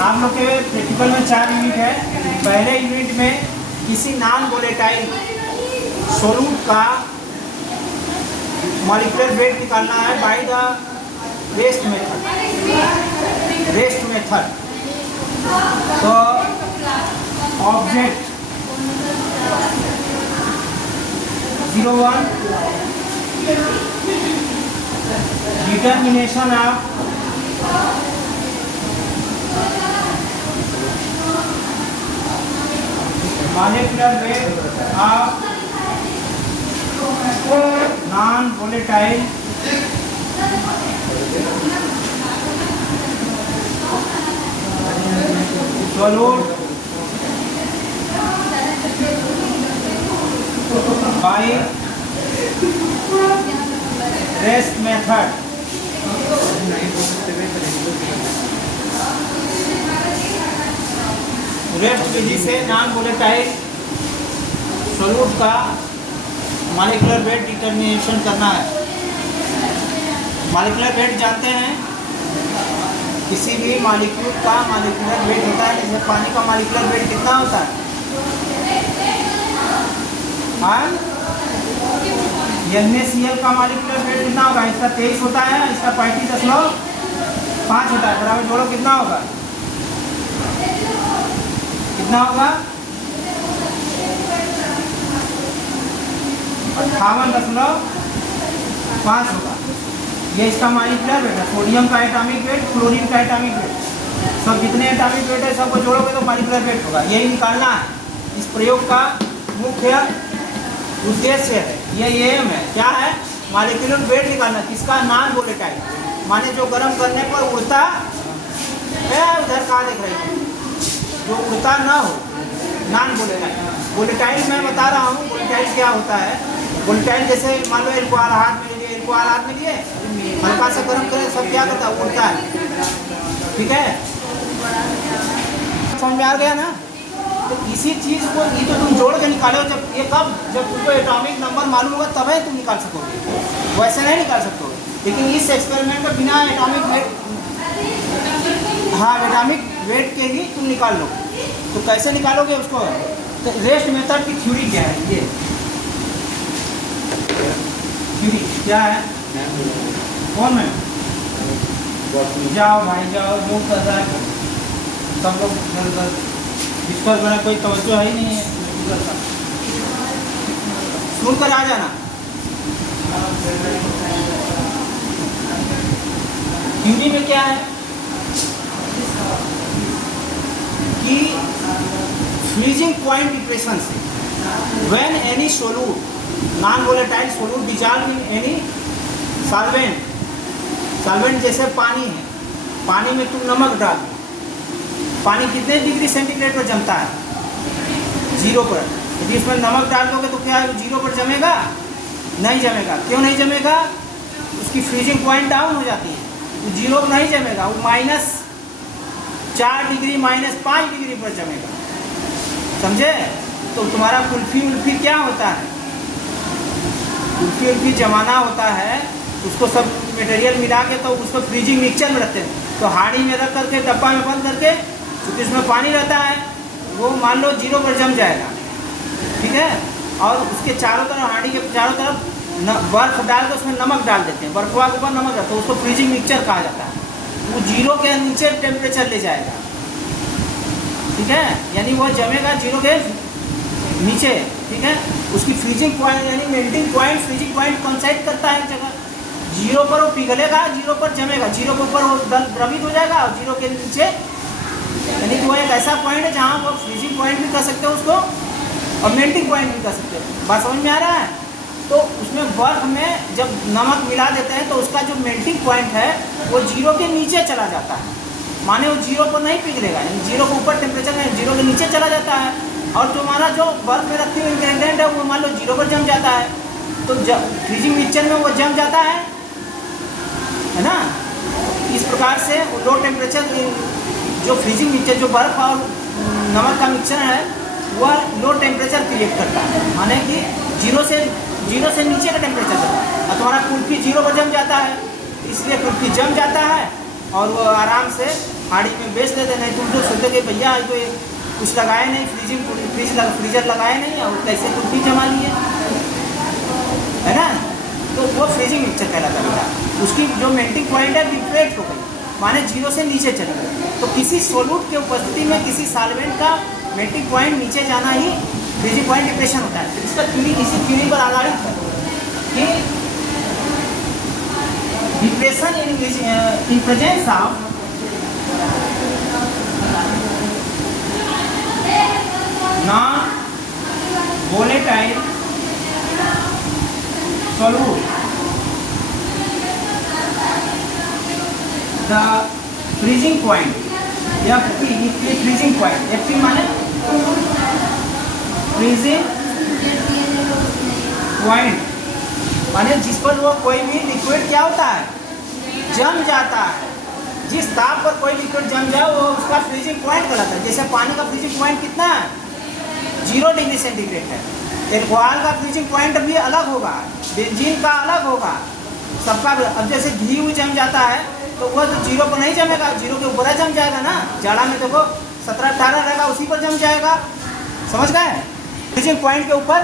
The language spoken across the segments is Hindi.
आप लोग के प्रैक्टिकल में 4 यूनिट है। पहले यूनिट में किसी नॉन वोलेटाइल सोल्यूट का मॉलिक्यूलर वेट निकालना है बाय द रेस्ट मेथड। तो object 01 determination of molecular weight of non-volatile solute by rest method। Rest विधि से नॉन वोलेटाइल सोल्यूट का मॉलिक्यूलर वेट डिटर्मिनेशन करना है। मॉलिक्यूलर वेट जानते हैं, किसी भी मॉलिक्यूल का मॉलिक्यूलर वेट होता है। जैसे पानी का मॉलिक्यूलर वेट कितना होता है? NaCl का मॉलिक्यूलर वेट कितना होगा? इसका 23 होता है, इसका 35.5 होता है। बराबर जोड़ो कितना होगा? कितना होगा? 58.5 होगा। ये इसका मॉलिक्यूलर वेट है। सोडियम का एटॉमिक वेट, क्लोरीन का एटॉमिक वेट, सब जितने एटॉमिक वेट है सबको जोड़ोगे तो मॉलिक्यूलर वेट होगा। यही निकालना है। इस प्रयोग का मुख्य उद्देश्य है, ये एम है। क्या है? मॉलिक्यूलर वेट निकालना। किसका? नॉन वोलेटाइल, माने जो गर्म करने पर उड़ता है। उधर कहाँ देख रहे हो? जो उड़ता ना हो, नॉन वोलेटाइल। वोलेटाइल मैं बता रहा हूँ वोलेटाइल क्या होता है। वोलेटाइल जैसे मान लो एल्कोहल हाथ में लिए, एल्कोहल हाथ में लिए, हल्का से गर्म करें, सब क्या करता है? उड़ता है। ठीक है, समझ में आ गया ना? तो इसी चीज़ को ये तो तुम जोड़ के निकालो। जब ये कब, जब तुमको एटॉमिक नंबर मालूम होगा तभी तुम निकाल सकोगे, वैसे नहीं निकाल सकते। लेकिन इस एक्सपेरिमेंट में बिना एटॉमिक वेट, हाँ एटॉमिक वेट के ही तुम निकाल लो। तो कैसे निकालोगे उसको? तो रेस्ट मेथड की थ्योरी क्या है? ये थ्योरी क्या है? कौन है? जाओ भाई जाओ, जो कर रहा है सब लोग डिस्टर्ब करना, कोई तवज्जो है ही नहीं है। सुन कर आ जाना। थ्योरी में क्या है कि फ्रीजिंग पॉइंट इक्वेशन से when any solute, non volatile solute dissolve in any solvent, solvent जैसे पानी है, पानी में तुम नमक डाल, पानी कितने डिग्री सेंटीग्रेड पर जमता है? 0 पर। यदि इसमें नमक डाल दोगे तो क्या 0 पर जमेगा? नहीं जमेगा। क्यों नहीं जमेगा? उसकी फ्रीजिंग पॉइंट डाउन हो जाती है, वो 0 पर नहीं जमेगा, वो -4 डिग्री, -5 डिग्री पर जमेगा। समझे? तो तुम्हारा कुल्फी क्या होता है? कुल्फी जमाना होता है, उसको सब मटेरियल मिला के तो उसको फ्रीजिंग मिक्सचर में रखते हैं। तो हांडी में रख करके, डब्बा में बंद करके, क्योंकि इसमें पानी रहता है, वो मान लो 0 पर जम जाएगा। ठीक है, और उसके चारों तरफ, हांडी के चारों तरफ बर्फ डाल के उसमें नमक डाल देते हैं। बर्फवा के ऊपर नमक रहता है, उसको फ्रीजिंग मिक्सचर कहा जाता है। वो 0 के नीचे टेम्परेचर ले जाएगा। ठीक है, यानी वो जमेगा 0 के नीचे। ठीक है, उसकी फ्रीजिंग पॉइंट यानी मेल्टिंग पॉइंट, फ्रीजिंग पॉइंट कंसाइड करता है एक जगह। 0 पर वो पिघलेगा, 0 पर जमेगा, 0 के ऊपर वो द्रवित हो जाएगा, और 0 के नीचे, यानी वो एक ऐसा पॉइंट है जहाँ वो फ्रीजिंग पॉइंट भी कर सकते हो उसको, और मेल्टिंग पॉइंट भी कर सकते हो। बात समझ में आ रहा है? तो उसमें बर्फ में जब नमक मिला देते हैं तो उसका जो मेल्टिंग पॉइंट है वो 0 के नीचे चला जाता है। माने वो 0 पर नहीं पिघलेगा, यानी 0 के ऊपर टेम्परेचर में 0 के नीचे चला जाता है। और तुम्हारा जो बर्फ में रखी हुई इंग्रेडिएंट है वो मान लो 0 पर जम जाता है, तो फ्रीजिंग मिक्सचर में वो जम जाता है ना। इस प्रकार से लो टेम्परेचर जो फ्रीजिंग मिक्सचर, जो बर्फ और नमक का मिक्सचर है, वह लो टेम्परेचर क्रिएट करता है। माने कि 0 से नीचे का टेम्परेचर है। और तुम्हारा कुल्फी 0 पर जम जाता है, इसलिए कुल्फी जम जाता है और वो आराम से हाड़ी में बेच देते, नहीं तुम लोग सोचते कि भैया तो ये कुछ लगाए नहीं, फ्रीजर लगाए नहीं और कैसे कुल्फी जमा लिए, है ना। तो वो फ्रीजिंग मिक्सचर कहलाता बेटा। उसकी जो मेल्टिंग पॉइंट है डिप्रेट हो गई, माने 0 से नीचे चली गई। तो किसी सोलूट के उपस्थिति में किसी सॉल्वेंट का मेल्टिंग पॉइंट नीचे जाना ही फ्रीजिंग पॉइंट डिप्रेशन होता है। इसका थ्योरी इसी थ्योरी पर आधारित है कि depression in presence of non volatile solute, the freezing point FP, freezing point FP माने freezing point माने जिस पर वो कोई भी लिक्विड क्या होता है, जम जाता है। जिस ताप पर कोई लिक्विड जम जाए वो उसका फ्रीजिंग पॉइंट कहलाता है। जैसे पानी का फ्रीजिंग पॉइंट कितना है, 0 डिग्री सेंटीग्रेड है। एल्कोहल का फ्रीजिंग पॉइंट भी अलग होगा, बेंजीन का अलग होगा, सबका। अब जैसे घी जम जाता है तो वो तो 0 पर नहीं जमेगा, 0 के ऊपर जम जाएगा ना। जाड़ा में देखो 17-18 रहेगा, उसी पर जम जाएगा, समझ गए। फ्रीजिंग पॉइंट के ऊपर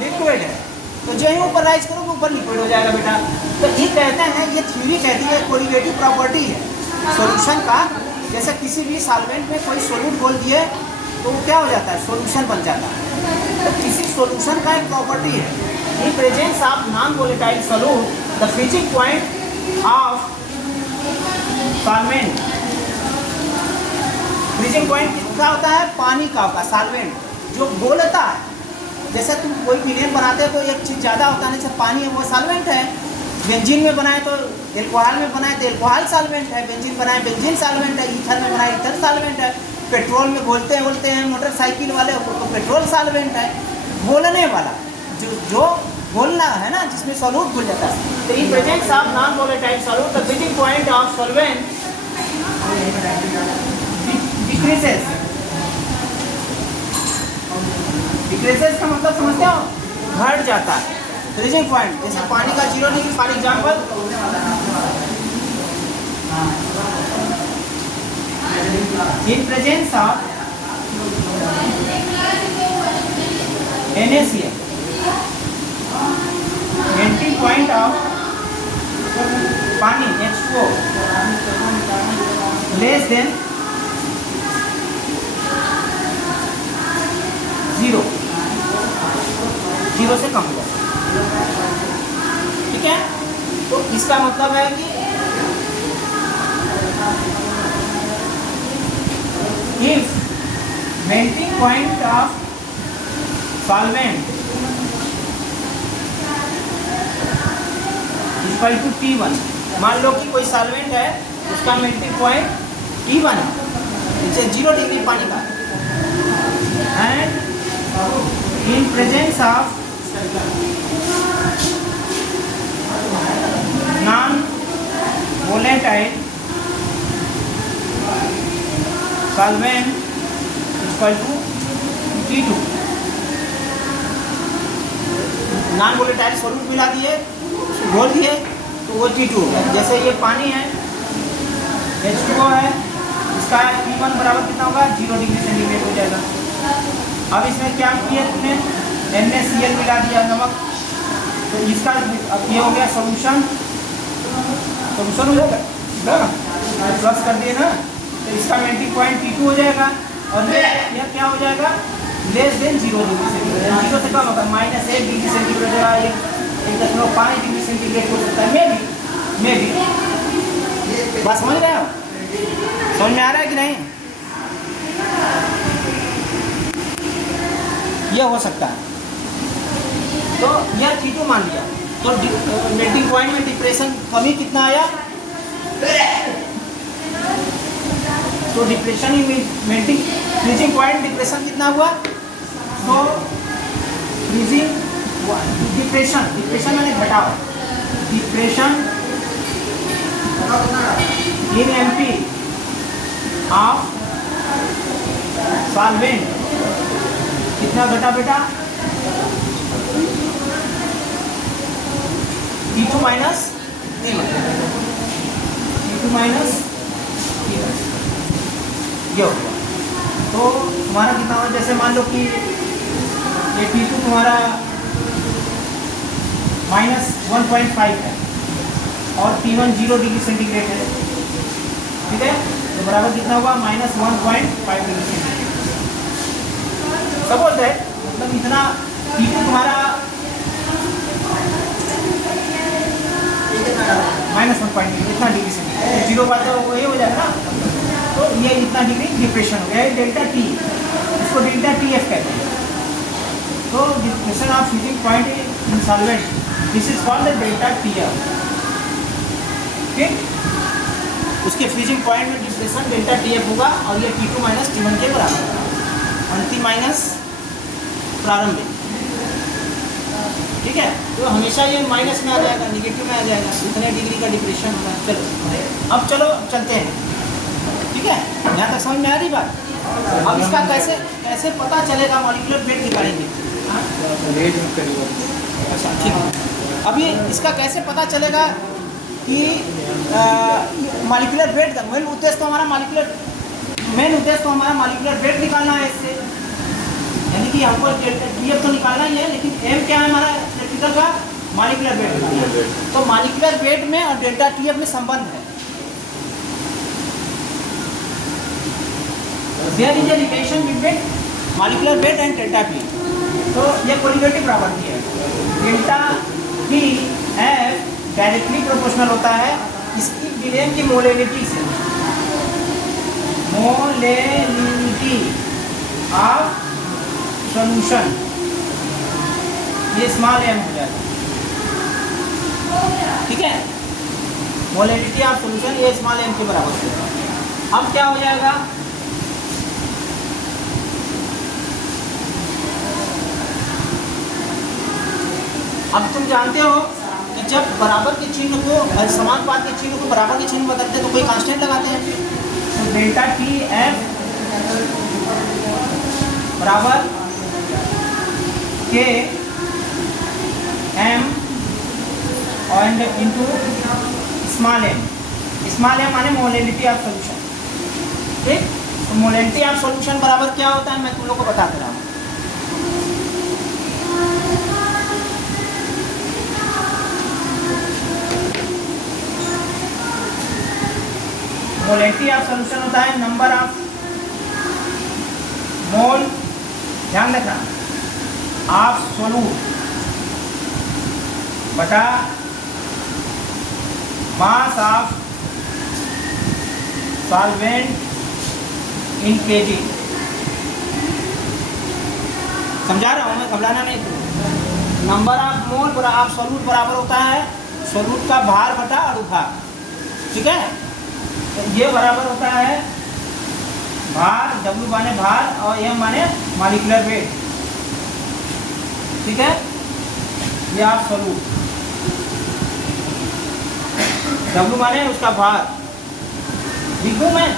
लिक्विड है तो जो ही ऊपर राइज करोगे ऊपर लिक्विड हो जाएगा बेटा। तो ये कहते हैं, ये थ्योरी कहती है कोलिगेटिव प्रॉपर्टी है सॉल्यूशन का। जैसे किसी भी सॉल्वेंट में कोई सोल्यूट बोल दिए तो वो क्या हो जाता है, सॉल्यूशन बन जाता है। तो किसी सॉल्यूशन का एक प्रॉपर्टी है इन presence of non volatile solute the freezing point of solvent. Freezing point किसका होता है, पानी का होता है, सॉल्वेंट जो घोलता है। जैसे तुम कोई मिलियन बनाते हो तो एक चीज़ ज़्यादा होता है, जैसे पानी है वो सॉल्वेंट है। बेंजीन में बनाए तो एल्कोहल में बनाए तो एल्कोहल सॉल्वेंट है, बेंजीन बनाए बेंजीन सॉल्वेंट है, ईथर में बनाए ईथर सॉल्वेंट है, पेट्रोल में घोलते हैं मोटरसाइकिल वाले तो पेट्रोल सॉल्वेंट है। घोलने वाला जो घोलना है ना, जिसमें सॉल्यूट घुल जाता है। तो इन presence of non volatile solute the freezing point of solvent decreases. Decreases का मतलब समझते हो, घट जाता है फ्रीजिंग पॉइंट। जैसे पानी का 0 degree, for example in presence of NaCl melting point of पानी H2O लेस देन 0 से कम होगा, ठीक है। तो इसका मतलब है कि if melting point of solvent equal to T1, मान लो कि कोई सॉल्वेंट है उसका मेल्टिंग पॉइंट T1 है, जैसे 0 डिग्री पानी का, and in presence of non volatile solvent equal to T2। Non volatile solute मिला दिए, घोल दिए तो वो T2 हो गया। जैसे ये पानी है H2O है, इसका T1 बराबर कितना होगा, 0 डिग्री सेंटीग्रेड हो जाएगा। अब इसमें क्या किया तुमने, NaCl मिला दिया, नमक, तो इसका अब ये हो गया सॉल्यूशन हो जाएगा, प्लस कर दिए ना, तो इसका मेल्टिंग पॉइंट T2 हो जाएगा। और यह क्या हो जाएगा, लेस देन 0 डिग्री सेंटीग्रेड, 0 से कम होगा, -1 डिग्री सेंटीग्रेड या 1.5 डिग्री सेंटीग्रेड हो सकता है, मे भी। बात समझ रहे हो, समझ में आ रहा है कि नहीं, यह हो सकता है। तो यह T2 मान लिया, तो मेल्टिंग पॉइंट में डिप्रेशन कमी कितना आया, तो डिप्रेशन ही मेल्टिंग फ्रीजिंग पॉइंट डिप्रेशन कितना हुआ, तो फ्रीजिंग डिप्रेशन मैंने घटाओ, depression in MP of solvent कितना घटा बेटा, T2 माइनस T1, ये हो गया। तो तुम्हारा कितना हो, जैसे मान लो कि ये T2 तुम्हारा -1.5 है और T1 0 डिग्री सेंटीग्रेड है, ठीक है, तो बराबर कितना होगा -1.5 डिग्री सेंटीग्रेड। सपोज है मतलब इतना T2 तुम्हारा -1.5 इतना डिग्री सेंटीग्रेड, 0 बात तो ये हो जाएगा ना, तो ये इतना डिग्री डिप्रेशन हो गया, डेल्टा टी, इसको डेल्टा TF कहते हैं। तो depression of freezing point in solvent, this is called the delta TF, ठीक। उसके फ्रीजिंग पॉइंट में डिप्रेशन डेल्टा TF होगा और ये T2 - T1 के बराबर होगा, अंतिम माइनस प्रारंभिक, ठीक है। तो हमेशा ये माइनस में आ जाएगा, निगेटिव में आ जाएगा, इतने डिग्री का डिप्रेशन होगा। चलो चलते हैं, ठीक है, यहाँ तक समझ में आ रही बात। अब इसका कैसे पता चलेगा, मॉलिक्यूलर वेट निकालेंगे। अच्छा ठीक है, अभी इसका कैसे पता चलेगा कि मॉलिक्यूलर वेट, मेन उद्देश्य तो हमारा मॉलिक्यूलर वेट निकालना है इससे, यानी कि हमको TF तो निकालना ही है, लेकिन एम क्या है हमारा इलेक्ट्रिकल का, मॉलिक्यूलर वेट निकालना है। तो मॉलिक्यूलर वेट में और डेल्टा TF में संबंध है। There is a relation between molecular weight and delta P. तो ये कोलिगेटिव प्रॉपर्टी है। डेल्टा TF डायरेक्टली प्रोपोर्शनल होता है इसकी विलेन की मोलेलिटी से, मोलेलिटी ऑफ सॉल्यूशन, ये स्मॉल m हो जाएगा, ठीक है, मोलेलिटी ऑफ सॉल्यूशन ये स्मॉल m के बराबर होगा। अब क्या हो जाएगा, अब तुम जानते हो कि जब बराबर के चिन्ह को, समानुपात के चिन्ह को बराबर के चिन्ह बदलते हैं तो कोई कांस्टेंट लगाते हैं, तो डेल्टा TF बराबर K M और इंटू स्मॉल m माने मोलेलिटी ऑफ सॉल्यूशन, ठीक। तो मोलेलिटी ऑफ सॉल्यूशन बराबर क्या होता है मैं तुम लोग को बता दे रहा हूँ। मोलेलिटी ऑफ सॉल्यूशन होता है नंबर ऑफ मोल, ध्यान रखना, ऑफ सोलूट बटा mass of solvent in kg। समझा रहा हूँ मैं, घबराना नहीं। नंबर ऑफ मोल ऑफ सोलूट बराबर होता है सोलूट का भार बटा अणुभार, ठीक है। तो ये बराबर होता है भार, W माने भार और M माने मॉलिक्यूलर वेट, ठीक है। ये आप सोलूट, W माने उसका भार, लिखूं मैं,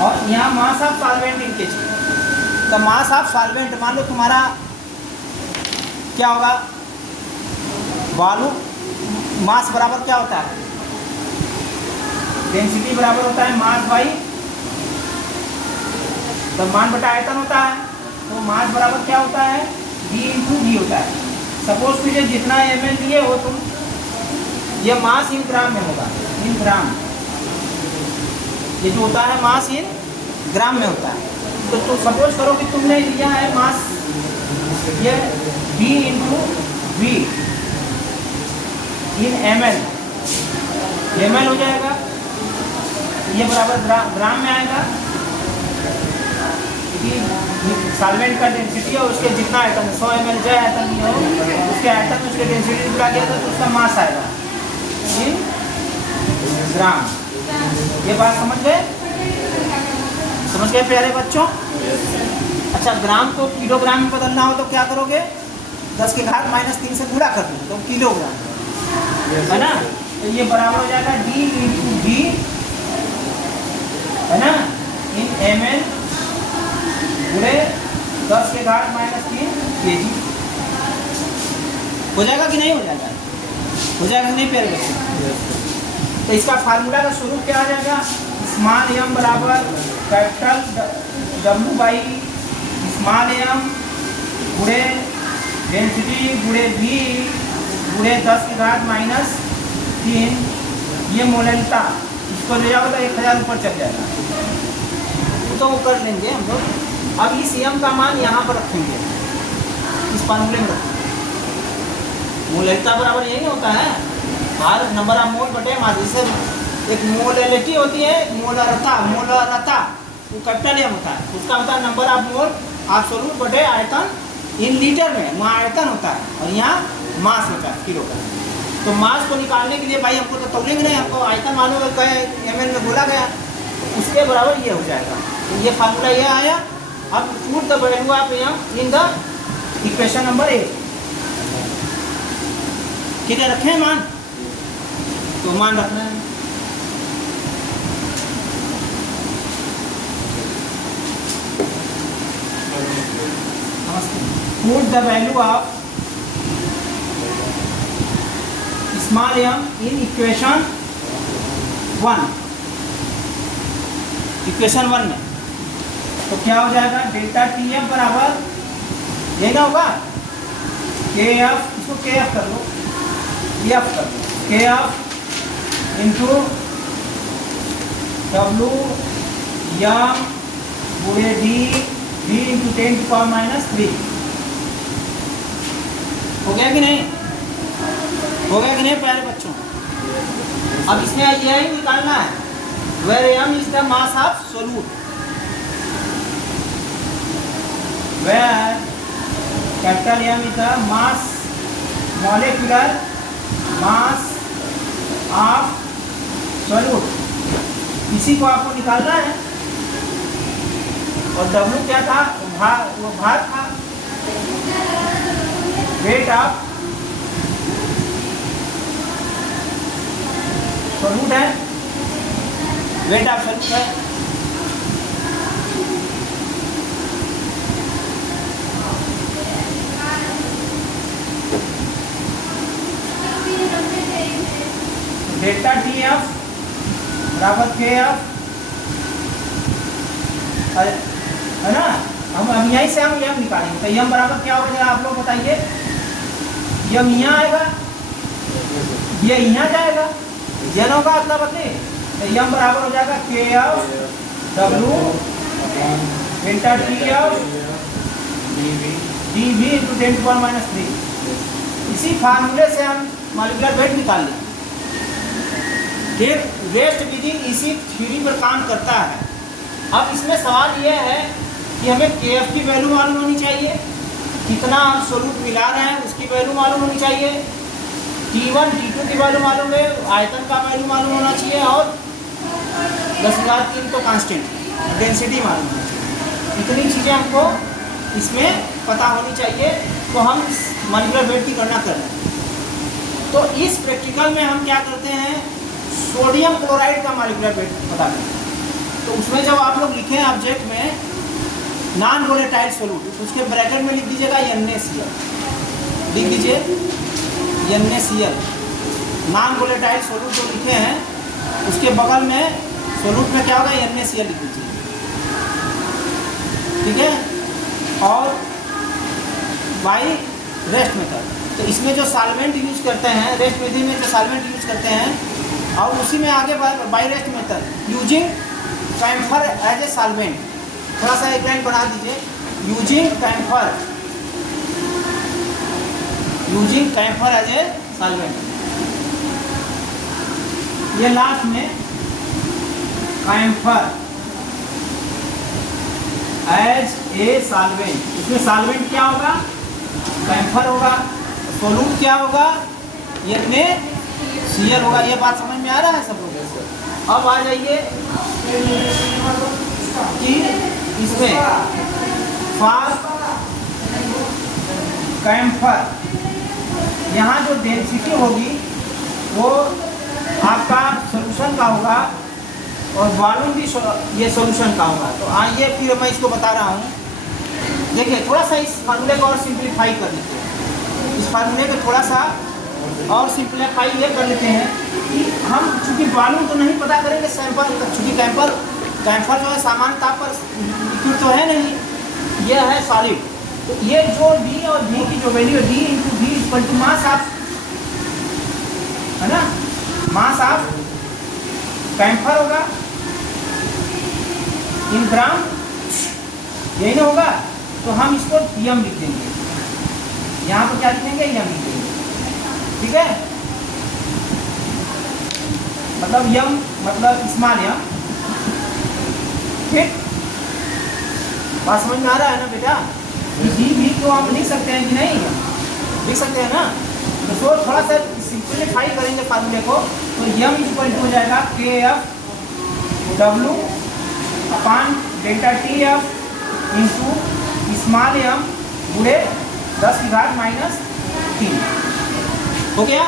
और यहाँ mass of solvent in kg। तो मास ऑफ सॉल्वेंट, मान लो तुम्हारा क्या होगा, वॉल्यूम मास बराबर क्या होता है, डेंसिटी बराबर होता है मास बाई द्रव्यमान बटा आयतन होता है। तो मास बराबर क्या होता है, V इंटू V होता है। सपोज कीजिए जितना ml लिए हो तुम, ये मास इन ग्राम में होगा, इन ग्राम, ये जो होता है मास इन ग्राम में होता है। तो सपोज करो कि तुमने लिया है मास ये V इंटू V इन ml, ml हो जाएगा, ये बराबर ग्राम में आएगा, क्योंकि सॉल्वेंट का डेंसिटी है उसके जितना आयतन 100 ml जो आयतन हो उसके आयतन में उसके डेंसिटी जुड़ा गया था तो उसका मास आएगा इन ग्राम। ये बात समझ गए प्यारे बच्चों? अच्छा, ग्राम को किलोग्राम में बदलना हो तो क्या करोगे, 10 की घात -3 से गुणा कर दो तो किलोग्राम है ना। तो ये बराबर हो जाएगा D इंटू V है ना, इन ml पूरे 10 के घात -3 kg। हो जाएगा कि नहीं हो जाएगा? हो जाएगा कि नहीं प्यारे बच्चों? तो इसका फार्मूला का स्वरूप क्या आ जाएगा, स्मॉल एम बराबर capital W by small m गुणे डेंसिटी गुणे V गुणे 10⁻⁻3 ये मोलैलिटी इसको ले जाओ तो 1000 ऊपर चल जाएगा, तो वो कर लेंगे हम लोग। अब इस एम का मान यहाँ पर रखेंगे, इस फार्मूले में रखेंगे। मोलैलिटी बराबर यही होता है भार नंबर ऑफ मोल बटे मास। जैसे एक मोलैलिटी होती है, मोलरता वो कैपिटल एम होता है, उसका होता है नंबर ऑफ मोल एब्सोल्यूट बटे आयतन इन लीटर में, वहाँ आयतन होता है और यहाँ मास होता है किलो का। तो मास को निकालने के लिए भाई हमको तो तौलेंगे नहीं, हमको आयतन मालूम है कई ml में बोला गया, तो उसके बराबर ये हो जाएगा। तो ये फार्मूला ये आया। अब put the value of m in the equation number 8। ठीक है, रखें मान, तो मान रखना है। Put the value of small m in equation 1, equation 1 में तो क्या हो जाएगा, डेल्टा टी एफ बराबर ये ना होगा के एफ, इसको के एफ कर लो, एफ कर लो, के एफ इंटू डब्लू एम गुणे डी इंटू 10⁻³ हो गया कि नहीं, हो गया कि नहीं प्यारे बच्चों। अब इसमें यह ही निकालना है, where m is the mass of solute, where capital M is the mass molecular mass of solute, इसी को आपको निकालना है। और डब्ल्यू क्या था, वो भार था, वेट ऑफ सोल्यूट है, वेट ऑफ सोल्यूट है। डेल्टा टी एफ बराबर के एफ है ना। हम यहीं से हम यम निकालेंगे, तो यम बराबर क्या होगा आप लोग बताइए। यम यहाँ आएगा, ये यहाँ जाएगा, यन होगा अदला बदली, तो यम बराबर हो जाएगा K F W delta T F D V into 10⁻⁻3। इसी फार्मूले से हम मॉलिक्यूलर वेट निकाल लें। वेस्ट विधि इसी थ्योरी पर काम करता है। अब इसमें सवाल यह है कि हमें KF की वैल्यू मालूम होनी चाहिए, कितना हम सोल्यूट मिला रहे हैं उसकी वैल्यू मालूम होनी चाहिए, T1 T2 की वैल्यू मालूम है, आयतन का वैल्यू मालूम होना चाहिए, और 10,003 तो कांस्टेंट डेंसिटी मालूम होनी चाहिए। इतनी चीज़ें हमको इसमें पता होनी चाहिए, तो हम मॉलिक्यूलर वेट की गणना कर रहे हैं। तो इस प्रैक्टिकल में हम क्या करते हैं, सोडियम क्लोराइड का मॉलिक्यूलर वेट पता करते हैं। तो उसमें जब आप लोग लिखें ऑब्जेक्ट में नॉन वोलेटाइल सोल्यूट, उसके ब्रैकेट में लिख दीजिएगा NaCl, लिख दीजिए NaCl। नॉन वोलेटाइल सोल्यूट जो लिखे हैं उसके बगल में सोल्यूट में क्या होगा, NaCl लिख दीजिए, ठीक है। और बाई रेस्ट मेथड, तो इसमें जो सॉल्वेंट यूज करते हैं, रेस्ट विधि में जो सॉल्वेंट यूज करते हैं, और उसी में आगे by Rast method using camphor as a solvent. थोड़ा सा एक लाइन बना दीजिए, using camphor as a solvent. ये लास्ट में कैम्फर एज ए सॉल्वेंट, इसमें सॉल्वेंट क्या होगा, कैम्फर होगा, सोल्यूट क्या होगा, NaCl होगा। ये बात समझ में आ रहा है सब लोग। अब आ जाइए कि इसमें फॉर कैम्फर यहाँ जो डेंसिटी होगी वो आपका सॉल्यूशन का होगा, और वॉल्यूम भी ये सॉल्यूशन का होगा। तो आइए फिर मैं इसको बता रहा हूँ। देखिए थोड़ा सा इस फार्मूले को और सिंप्लीफाई कर लेते हैं, इस फार्मूले को थोड़ा सा और सिंप्लीफाई ये कर लेते हैं कि हम चूँकि वॉल्यूम तो नहीं पता करेंगे सैंपल, चूँकि कैम्फर जो है सामान्य ताप पर लिक्विड तो है नहीं, ये है सॉलिड। तो ये जो D और V की जो वैल्यू है, D into V equal to mass of, है ना, मास ऑफ कैम्फर होगा इन ग्राम, यही ना होगा। तो हम इसको यम लिख देंगे, यहाँ पर क्या लिखेंगे, यम लिख देंगे, ठीक है। मतलब यम मतलब स्मॉल यम, ठीक। बात समझ में आ रहा है ना बेटा? जी भी तो आप लिख सकते हैं कि नहीं, लिख सकते हैं ना। तो थोड़ा सा सिंप्लीफाई करेंगे फार्मूले को, तो यम इक्वल टू हो जाएगा K F W upon delta T F into small यम गुणे 10 की घात -3 हो गया।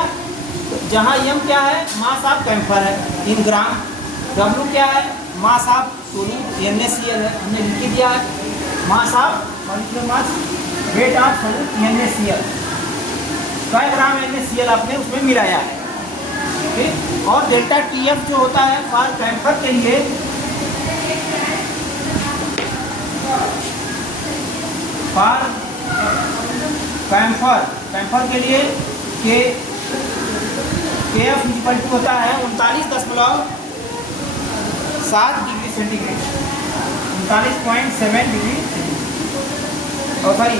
तो जहाँ यम क्या है, मास ऑफ कैम्फर है इन ग्राम, डब्ल्यू क्या है, मास ऑफ सोडियम NaCl है, हमने लिख दिया है, mass of molecular mass weight of sodium NaCl, कई ग्राम NaCl आपने उसमें मिलाया है, ठीक। और डेल्टा TF जो होता है फॉर कैम्फर के लिए, फॉर कैम्फर के लिए के एफ इक्वल टू होता है 39.7 डिग्री सेंटीग्रेड, 39.7 डिग्री और सॉरी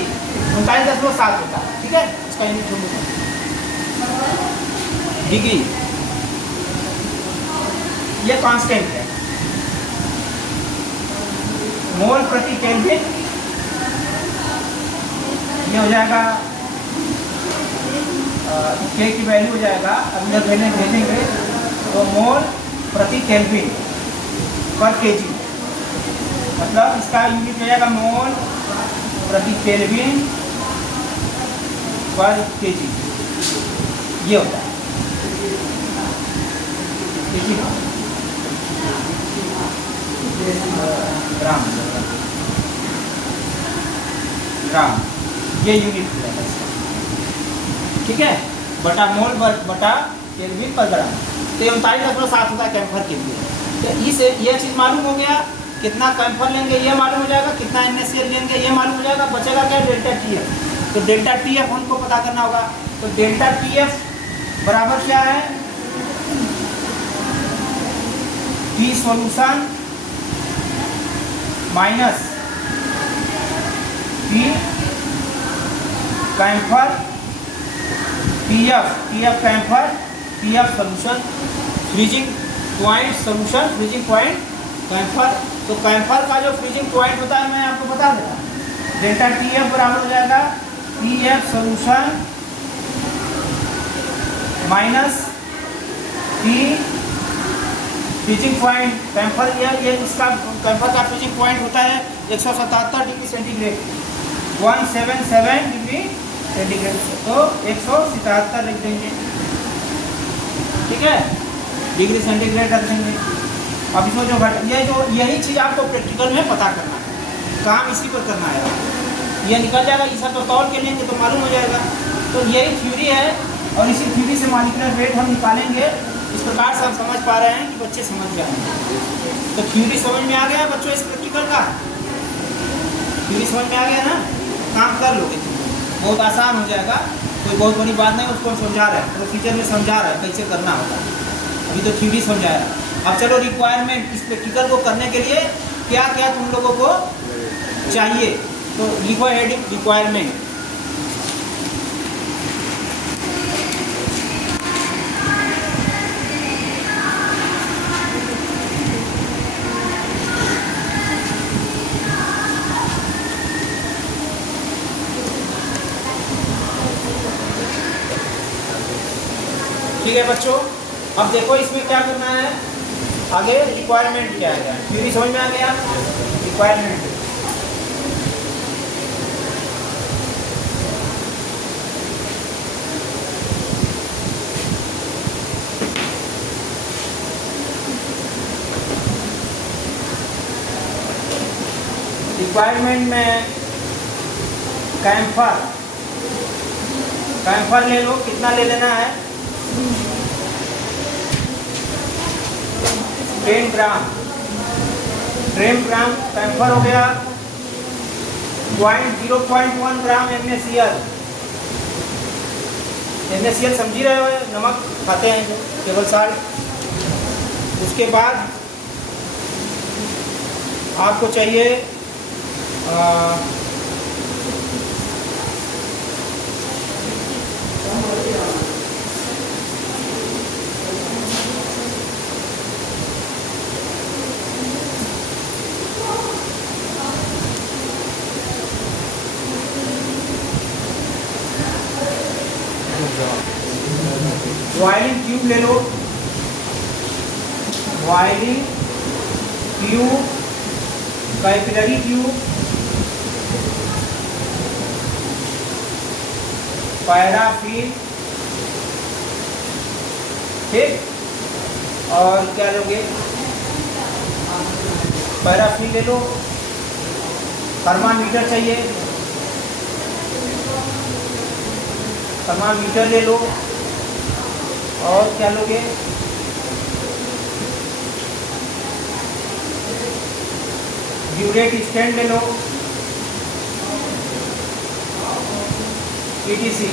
39.7 होता है, ठीक है। इसका यूनिट डिग्री, ये कांस्टेंट है। मोल प्रति केल्विन ये हो जाएगा, के की वैल्यू हो जाएगा, अब जब भेजेंगे तो मोल प्रति केल्विन पर केजी, मतलब इसका यूनिट हो जाएगा मोल प्रति केल्विन पर केजी, ये होता है, ग्राम ग्राम ये यूनिट हो जाएगा इसका, ठीक है, बटा मोल बटा केल्विन पर ग्राम। तो 39.7 होता है कैम्फर के लिए। तो इस ये चीज़ मालूम हो गया, कितना कैम्फर लेंगे ये मालूम हो जाएगा, कितना NaCl लेंगे ये मालूम हो जाएगा, बचेगा क्या, डेल्टा TF। तो डेल्टा TF हमको पता करना होगा। तो डेल्टा TF बराबर क्या है, T solution minus P camphor, TF camphor, TF solution, freezing point solution, freezing point camphor. तो कैम्फर का जो फ्रीजिंग पॉइंट होता है मैं आपको बता देता हूँ, डेल्टा TF बराबर हो जाएगा TF solution minus T freezing point camphor, ये इसका कैम्फर का फ्रीजिंग पॉइंट होता है 177 डिग्री सेंटीग्रेड, 177 डिग्री सेंटीग्रेड, तो 177 लिख देंगे, ठीक है, डिग्री सेंटीग्रेड रख देंगे। अब इसको जो यही चीज़ आपको प्रैक्टिकल में पता करना है, काम इसी पर करना है। ये निकल जाएगा, इसे तो तौल के लेंगे तो मालूम हो जाएगा। तो यही थ्योरी है और इसी थ्योरी से मॉलिक्यूलर वेट हम निकालेंगे। इस प्रकार से आप समझ पा रहे हैं कि बच्चे समझ जाएंगे। तो थ्योरी समझ में आ गया बच्चों, इस प्रैक्टिकल का थ्योरी समझ में आ गया ना, काम कर लोगे, बहुत आसान हो जाएगा, कोई बहुत बड़ी बात नहीं। उसको समझा रहे हैं, प्रोसीजर में समझा रहा है कैसे करना होगा, अभी तो थ्योरी समझाया। अब चलो रिक्वायरमेंट, इस प्रैक्टिकल को करने के लिए क्या क्या तुम लोगों को चाहिए, तो लिखो हेडिंग रिक्वायरमेंट। ठीक है बच्चों, अब देखो इसमें क्या करना है आगे। रिक्वायरमेंट क्या है, थ्योरी समझ में आ गया, रिक्वायरमेंट में कैम्फर ले लो, कितना ले लेना है, 10 ग्राम, 10 ग्राम कैम्फर हो गया, 0.1 ग्राम NaCl। NaCl समझी रहे हो, नमक खाते हैं जो, केवल साल्ट। उसके बाद आपको चाहिए बॉइलिंग ट्यूब ले लो, boiling tube, capillary tube, paraffin, ठीक। और क्या लोगे, पैराफिन ले लो, थर्मामीटर चाहिए, थर्मामीटर ले लो। और क्या लोगे, ब्यूरेट स्टैंड ले लो, PTC,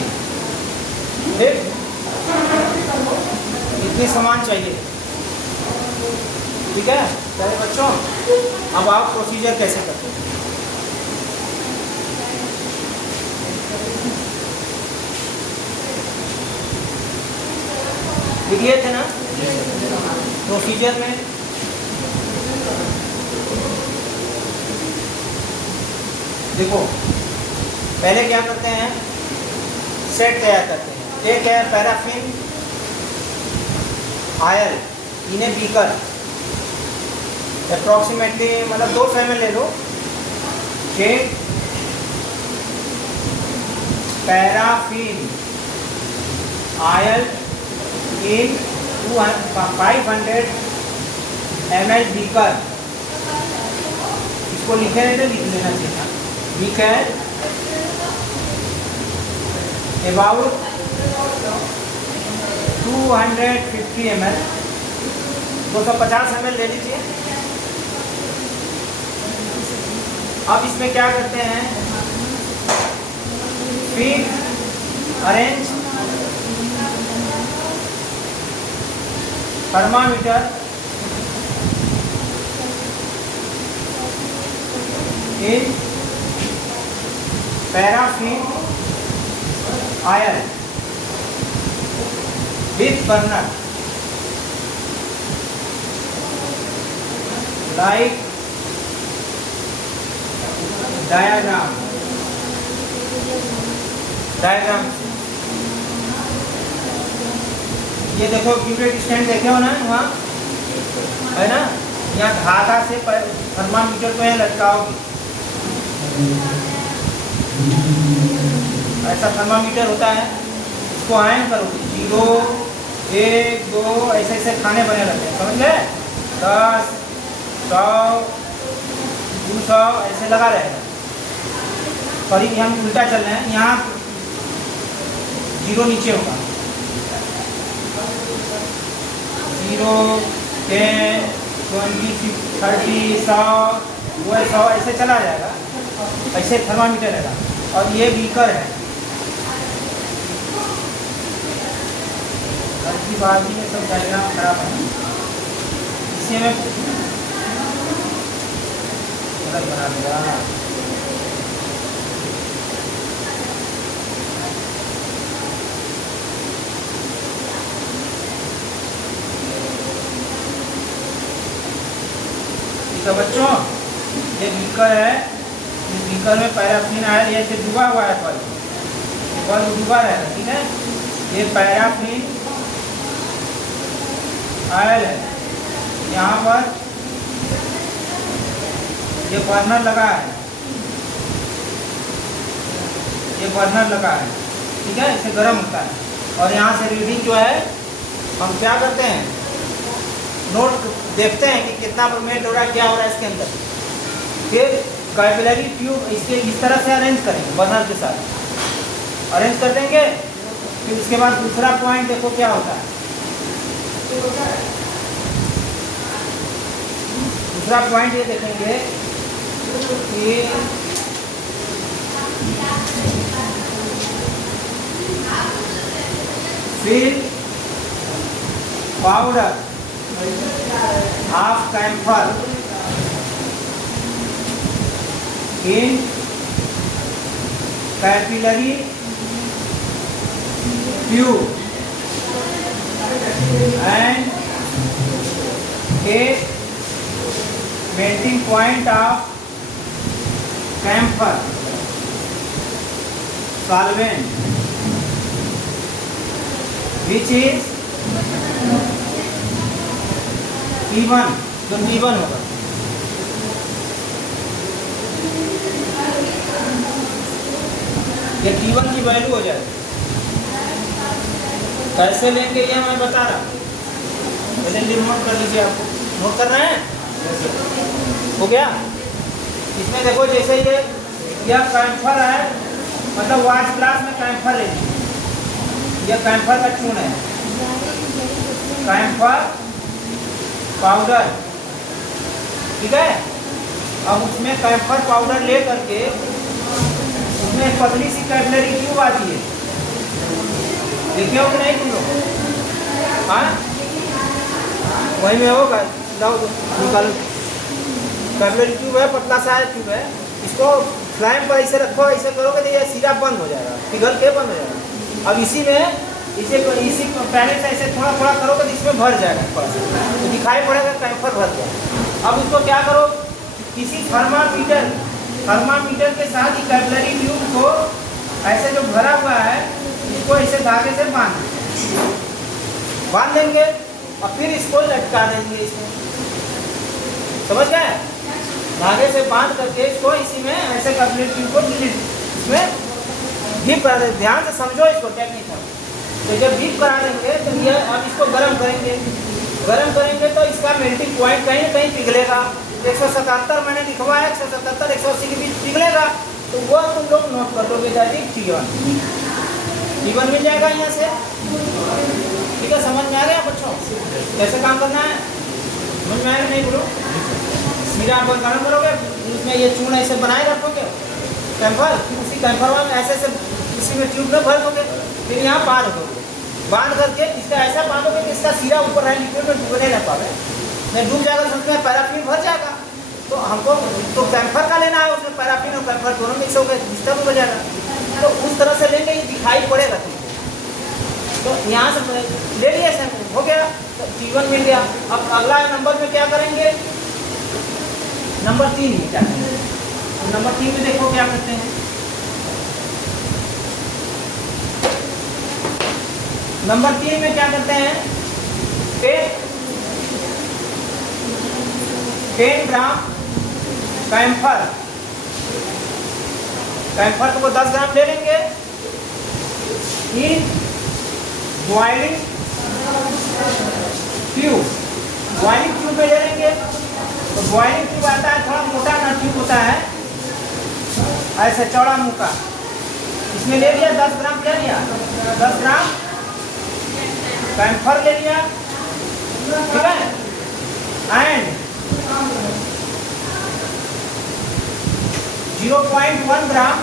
ठीक। इतने सामान चाहिए, ठीक है प्यारे बच्चों। अब आप प्रोसीजर कैसे करते हैं, लिखिए थे ना प्रोसीजर में। देखो पहले क्या करते हैं, सेट तैयार करते हैं। एक है paraffin oil in a beaker, approximately मतलब 200 ml ले लो। ठीक, paraffin oil in 500 ml beaker. इसको लिखे नहीं तो लिख लेना चाहिए। बीकर अबाउट 250 ml, 250 ml ले लीजिए। अब इसमें क्या करते हैं, फिर arrange thermometer in paraffin oil with burner like diagram. ये देखो ब्यूरेट स्टैंड देखे हो ना, वहाँ है ना, यहाँ धागा से थर्मामीटर को यहाँ लटकाओगे। ऐसा थर्मामीटर होता है, इसको आयन करोगे, 0 1 2 ऐसे ऐसे खाने बने रहते हैं, समझ गए। 10 100 200 ऐसे लगा रहेगा। सॉरी हम उल्टा चल रहे हैं, यहाँ 0 नीचे होगा, 0 10 20 30 100 100 ऐसे चला जाएगा। ऐसे थर्मामीटर रहेगा। और ये बीकर है, की बात में सब डायग्राम खराब है, इसी में बना दिया। तो बच्चों ये बीकर है, इस बीकर में पैराफिन ऑयल ये से डूबा हुआ है, बल्ब डूबा रहेगा, ठीक है। ये पैराफिन ऑयल है, यहाँ पर ये बर्नर लगा है, ये बर्नर लगा है, ठीक है, इसे गर्म होता है। और यहाँ से रीडिंग जो है हम क्या करते हैं, नोट देखते हैं कि कितना परमेंट हो रहा है, क्या हो रहा है इसके अंदर। फिर कैपिलरी ट्यूब इसके इस तरह से अरेंज करेंगे, बर्नर के साथ अरेंज कर देंगे। फिर उसके बाद दूसरा पॉइंट देखो क्या होता है, दूसरा पॉइंट ये देखेंगे कि fill powder of camphor in capillary tube and a melting point of camphor solvent which is T1, तो T1 होगा। ये T1 की वैल्यू हो जाएगी। कैसे लेंगे ये मैं बता रहा हूँ, पहले नोट कर लीजिए। आपको नोट कर रहे हैं? हो गया। इसमें देखो जैसे यह कैम्फर है, मतलब वाश ग्लास में कैम्फर ले लीजिए। यह कैम्फर का चूर्ण है, कैम्फर पाउडर, ठीक है। अब उसमें कैम्फर पाउडर ले करके उसमें पतली सी कैपिलरी ट्यूब आती है, देखे हो कि नहीं तुम लोग? हाँ, वही में होगा। लाओ निकालो, कैपिलरी ट्यूब है, पतला सा ट्यूब है। इसको फ्लेम पर ऐसे रखो, ऐसे करोगे तो ये सीधा बंद हो जाएगा, पिघल के बंद हो जाएगा। अब इसी पहले से ऐसे थोड़ा थोड़ा करोगे तो इसमें भर जाएगा, थोड़ा सा तो दिखाई पड़ेगा कैम्फर भर गया। अब उसको क्या करो, किसी थर्मामीटर के साथ ही कैपिलरी ट्यूब को ऐसे जो भरा हुआ है इसको ऐसे धागे से बांध देंगे और फिर इसको लटका देंगे इसमें, समझ गए? धागे से बांध करके इसको इसी में ऐसे कैपिलरी ट्यूब को इसमें डीप करा देंगे। ध्यान से समझो इसको टेक्निक है। तो जब डीप करा देंगे तो ये अब इसको गर्म करेंगे तो इसका मेल्टिंग पॉइंट कहीं ना कहीं पिघलेगा। 177 मैंने लिखवा है, 177 180 के बीच पिघलेगा, तो वो तुम लोग नोट कर लोगे। T1 मिल जाएगा यहाँ से, ठीक है। समझ में आ गया बच्चों कैसे काम करना है? समझ में आएगा नहीं बोलो? मीरा आप गरम करोगे, उसमें ये चूर्ण ऐसे बनाए रखोगे कैम्फर, उसी कैम्फर में ऐसे उसी में ट्यूब में भर दोगे, फिर यहाँ बांध करके इसका ऐसा बांधोगे कि इसका सिरा ऊपर रहे, लिक्विड में डूबने ना पावे। नहीं डूब जाएगा तो उसमें पैराफिन भर जाएगा। तो हमको तो कैम्फर का लेना है, उसमें पैराफिन और कैम्फर दोनों मिक्स हो गए, डिस्टर्ब हो जाएगा। तो उस तरह से लेंगे, ये दिखाई पड़ेगा तुमको। तो यहाँ से ले लिया सैंपल, हो गया, तो T1 मिल गया। अब अगला नंबर में क्या करेंगे? नंबर 3 में क्या करेंगे? तो नंबर 3 में देखो क्या करते हैं। नंबर 3 में क्या करते हैं? 10 ग्राम कैम्फर को 10 ग्राम ले लेंगे। इन बॉइलिंग ट्यूब में ले लेंगे। तो बॉइलिंग ट्यूब आता है, थोड़ा मोटा ना ट्यूब होता है, ऐसे चौड़ा मुंह का। इसमें ले लिया 10 ग्राम, क्या लिया? 10 ग्राम कैम्फर ले लिया, ठीक है। And 0.1 gram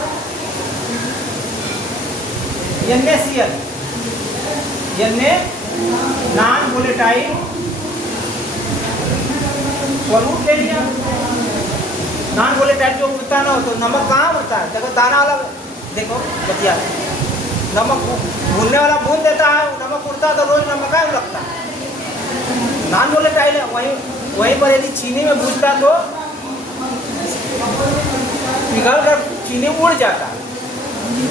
NaCl, non volatile solute ले लिया। नॉन वोलेटाइल जो उड़ता ना हो, तो नमक कहाँ उड़ता है? देखो दाना वाला, देखो बतिया, नमक भूनने वाला भून देता है, नमक उड़ता तो रोज नमक है लगता है। नॉन वोलेटाइल है, वहीं पर यदि चीनी में भूनता तो पिघल कर चीनी उड़ जाता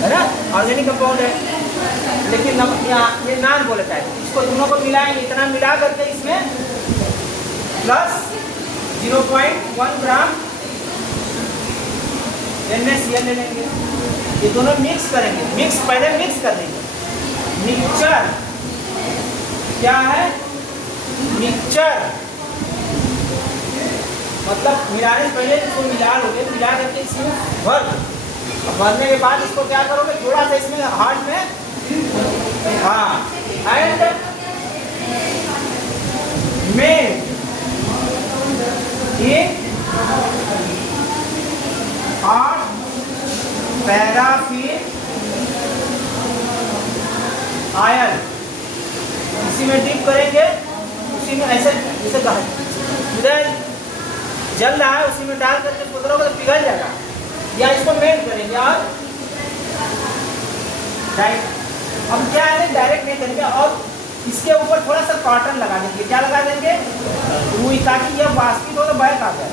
है ना, ऑर्गेनिक कंपाउंड है। लेकिन यहाँ ये नॉन वोलेटाइल, इसको दोनों को मिलाएंगे, इतना मिला करके इसमें प्लस 0.1 ग्राम NaCl ले लेंगे। ये दोनों मिक्स करेंगे, पहले मिक्स कर देंगे। मिक्सचर क्या है? मिक्सचर मतलब मिलाने से पहले इसको मिला लोगे, मिला करके इसमें भरने के बाद इसको क्या करोगे? थोड़ा सा इसमें हार्ड में and melt in hot paraffin oil, इसी में डिप करेंगे, उसी में ऐसे जैसे इधर जल रहा है उसी में डाल करके करोगे तो पिघल जाएगा, या इसको मेल्ट करेंगे और हम क्या है डायरेक्ट नहीं करेंगे और इसके ऊपर थोड़ा सा कॉटन लगा देंगे। क्या लगा देंगे? रुई, ताकि यह वाष्पित हो तो बैक आ जाए,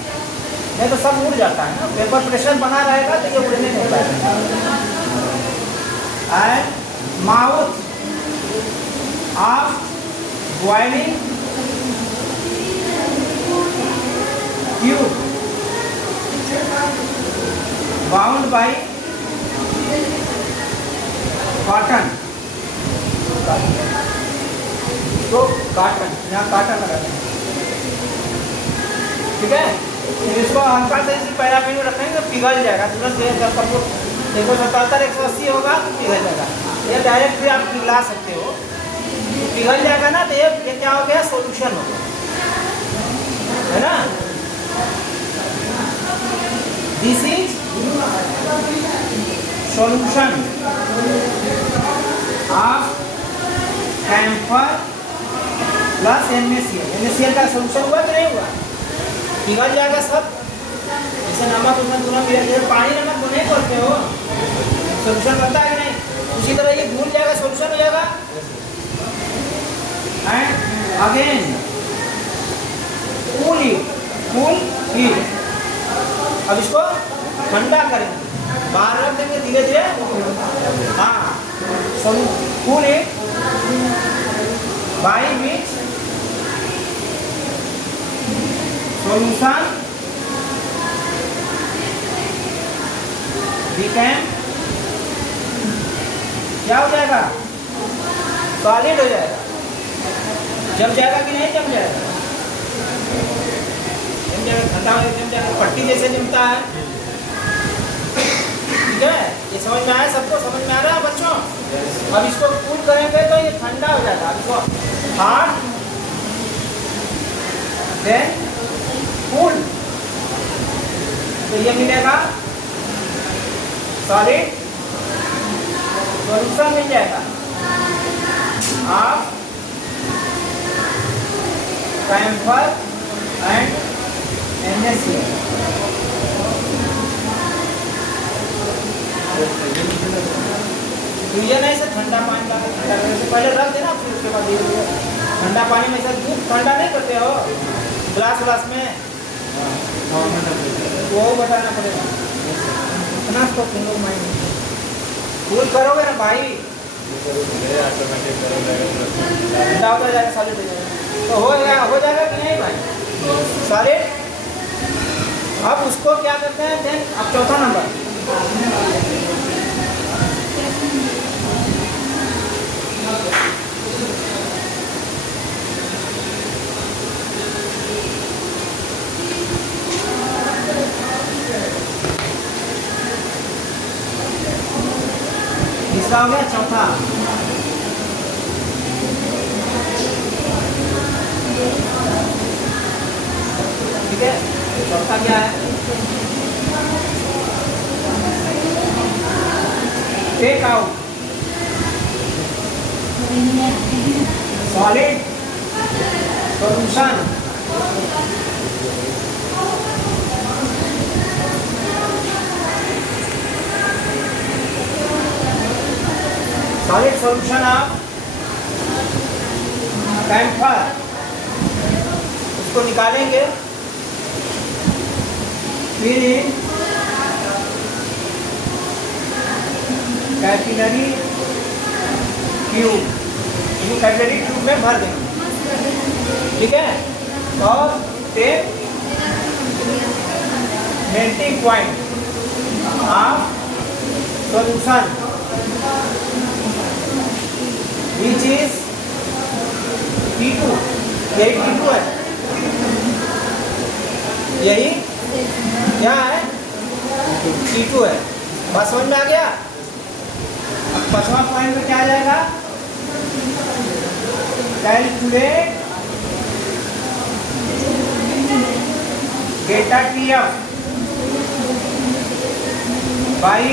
नहीं तो सब उड़ जाता है ना। पेपर प्रेशर बना रहेगा तो ये उड़ने नहीं पाएगा। And mouth of boiling tube bound by cotton, तो कॉटन यहाँ कॉटन लगा देंगे, ठीक है। इसको हल्का से इसी पैराफिन में रखेंगे, पिघल जाएगा तुरंत। देखो 77 180 होगा तो पिघल जाएगा। ये डायरेक्ट भी आप पिघला सकते हो, पिघल जाएगा ना तो ये क्या हो गया? सॉल्यूशन हो गया, है ना। This is solution of camphor plus NaCl। NaCl का सॉल्यूशन हुआ कि नहीं हुआ? पिघल जाएगा सब, जैसे नमक उसमें तुरंत मिला, पानी नमक तो नहीं करते हो, सॉल्यूशन बनता है कि नहीं? उसी तरह ये घुल जाएगा, सॉल्यूशन हो जाएगा। And again cool heat. अब इसको ठंडा करेंगे, बाहर रख देंगे धीरे धीरे। हाँ, cool heat by which solution became क्या हो जाएगा? सॉलिड हो जाएगा। जम जाएगा कि नहीं जम जाएगा? जम जाएगा, ठंडा हो जम जाएगा, पट्टी जैसे जमता है, ठीक है। ये समझ में आया? सबको समझ में आ रहा है बच्चों? अब इसको कूल करेंगे तो ये ठंडा हो जाएगा। इसको हार्ड देन कूल, तो ये मिलेगा सॉलिड सॉल्यूशन मिल जाएगा ऑफ कैम्फर एंड NaCl। तो ये नहीं सर ठंडा पानी का पहले रख देना, फिर उसके बाद ठंडा पानी में सर दूध ठंडा नहीं करते हो ग्लास में, वो बताना पड़ेगा इतना। तो तुम लोग माइंड कूल करोगे ना भाई, ठंडा होता जाएगा, सॉलिड हो जाएगा, तो हो जाएगा कि नहीं भाई? सॉलिड। अब उसको क्या करते हैं देन? अब चौथा नंबर इसका हो गया चौथा। ठीक है, चौथा क्या है? Take out solid solution solid solution of camphor, उसको निकालेंगे, फिर कैपिलरी ट्यूब, कैपिलरी ट्यूब में भर देंगे, ठीक है। और tape melting point of solution which is T2, यही T2 है, यही क्या है? T2 है। बस समझ में आ गया? अब 5वां पॉइंट में क्या आ जाएगा? Calculate delta T F by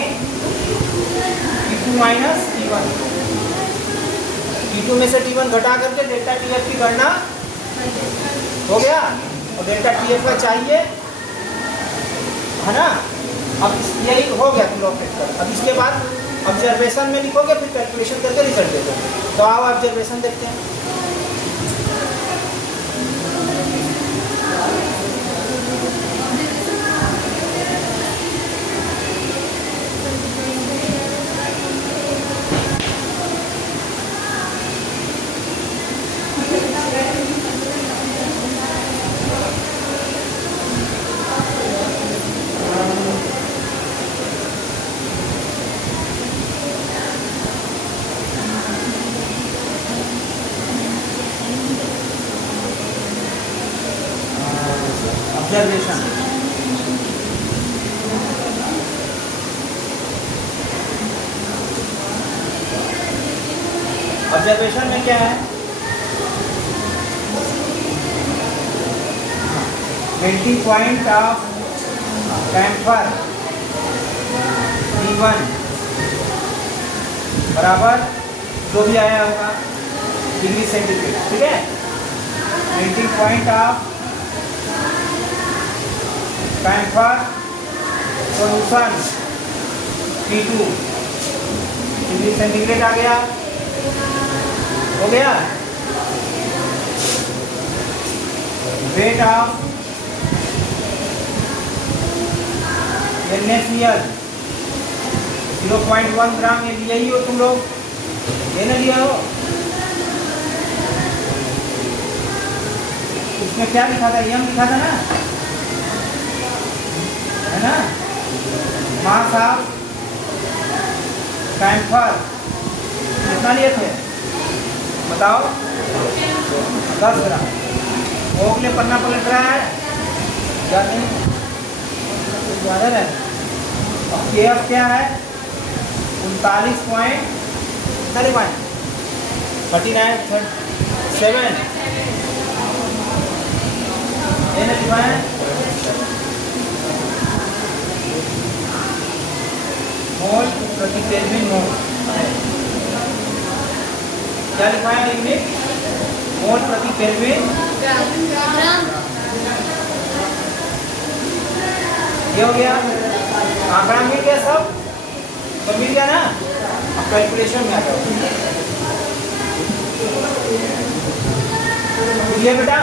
T2 minus T1। T2 में से T1 घटा करके डेल्टा टी एफ की गणना हो गया, और डेल्टा टी एफ का चाहिए, है ना। अब यही हो गया तुम लोग कर। अब इसके बाद ऑब्जर्वेशन में लिखोगे, फिर कैलकुलेशन करके रिजल्ट दे दो। तो आओ ऑब्जर्वेशन देखते हैं। ऑब्जर्वेशन ऑब्जर्वेशन में क्या है, melting point of camphor T1 बराबर जो भी आया होगा डिग्री सेंटीग्रेड, ठीक है। Melting point of camphor solution T2 degree centigrade आ गया, हो गया। वेट ऑफ NaCl 0.1 ग्राम, ये लिया ही हो तुम लोग, ये ना लिया हो। उसमें क्या लिखा था, यम लिखा था ना, है ना। मास ऑफ कैम्फर कितना लिए थे बताओ, 10 ग्राम। वो के लिए पन्ना पलट रहा है या नहीं, ज़्यादा है। और KF क्या है, 39.37 ये लिखा है। मोल प्रति केल्विन मोल, क्या लिखा है यूनिट, मोल प्रति केल्विन ग्राम। ये हो गया, आंकड़ा मिल गया, सब तो मिल गया ना। अब कैलकुलेशन में आ जाओ। ये बेटा,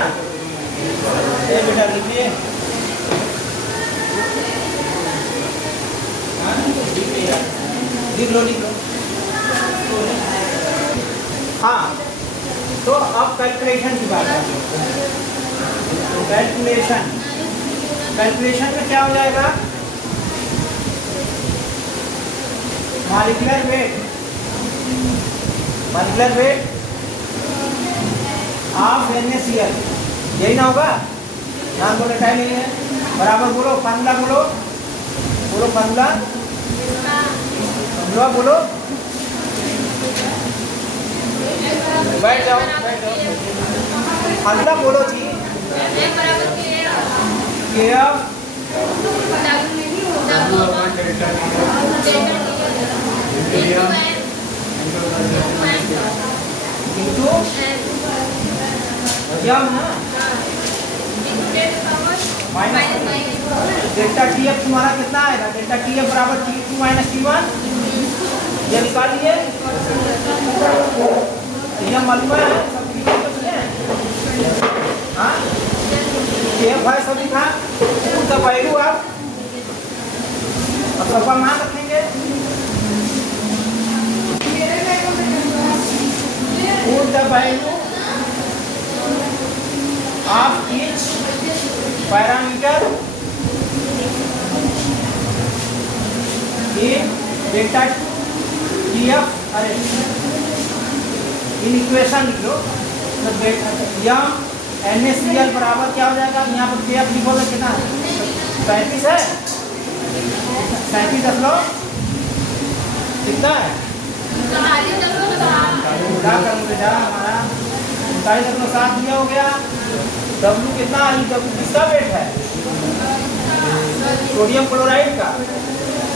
ये बेटा लिखिए, लिख लो लिख लो। हाँ, तो अब कैलकुलेशन की बात है। कैलकुलेशन में क्या हो जाएगा, मॉलिक्यूलर वेट ऑफ NaCl, यही ना होगा, नाम बोले टाइम नहीं है, बराबर बोलो, फार्मूला बोलो, फार्मूला बोलो, बैठ जाओ, फार्मूला बोलो जी। KF यम ना डेल्टा TF तुम्हारा कितना आएगा, डेल्टा TF बराबर T2 माइनस T1, ये निकालिए। यह मालूम है सब हाँ, KF है सब लिखा, उनका पहलू आप अब सबका मान रखेंगे। the value of each parameter in delta TF, अरे इन इक्वेशन लिख लो। यम NaCl बराबर क्या हो जाएगा, यहाँ पर KF लिखोगे कितना, 35 है, 37 रख लो, कितना है हमारा 39.7 दिया हो गया। W कितना, W किसका वेट है, सोडियम क्लोराइड का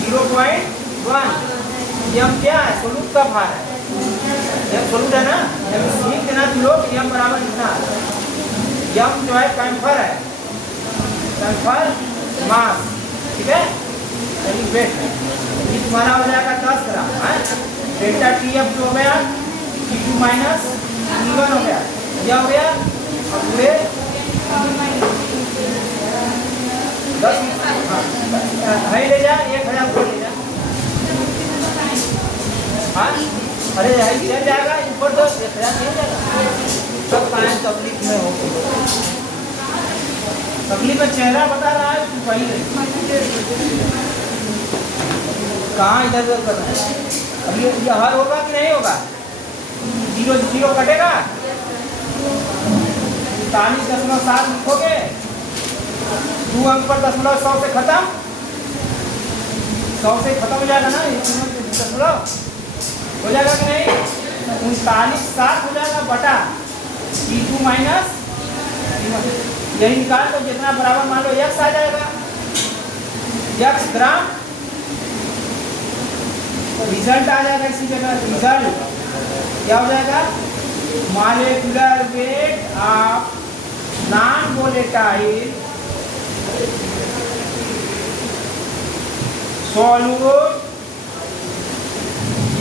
0.1। यम क्या है? सोलूट का भार है। यम सोलूट है ना, लिख देना लोग, यम बराबर लिखना। यम जो है कैम्फर है, कैम्फर मास, ठीक है, यानी वेट है। ये तुम्हारा हो जाएगा 10 ग्राम है। डेल्टा टी एफ जो हो गया T2 माइनस T1 हो गया, यह हो गया। और पूरे 10 है ले जा, 1000 को ले जा। हाँ अरे चल जाएगा ऊपर तो 1000 नहीं जाएगा। सब कायम तकलीफ में हो, तकलीफ में चेहरा बता रहा है तू पहले कहाँ इधर उधर कर रहा है। अब ये हर होगा कि नहीं होगा? 0 कटेगा, 40.7 लिखोगे, 2 अंक पर 100 से खत्म, 100 से खत्म हो जाएगा ना, दशमलव हो जाएगा कि नहीं? 39.7 हो जाएगा बटा T2 माइनस, यही निकाल तो जितना बराबर मान लो x आ जाएगा, x ग्राम, रिजल्ट आ जाएगा इसी जगह। रिजल्ट क्या हो जाएगा? Molecular weight of non volatile solute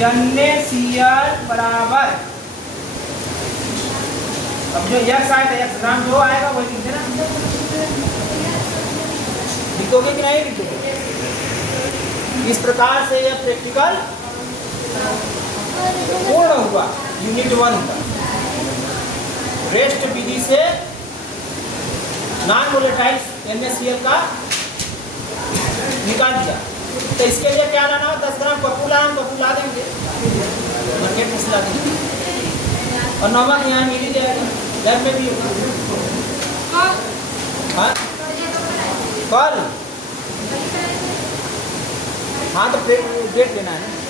NaCl बराबर, अब जो x आया था x ग्राम जो आएगा वही लिख देना। लिखोगे कि नहीं लिखोगे? इस प्रकार से यह प्रैक्टिकल पूर्ण हुआ, यूनिट 1 का। रेस्ट विधि से नॉन वोलेटाइल NaCl का निकाल दिया। तो इसके लिए क्या लाना हो? 10 ग्राम पप्पू ला देंगे, मार्केट में ला देंगे, और नमक यहाँ मिल ही जाएगा, लैब में भी होगा। हाँ कल, हाँ तो डेट देना है।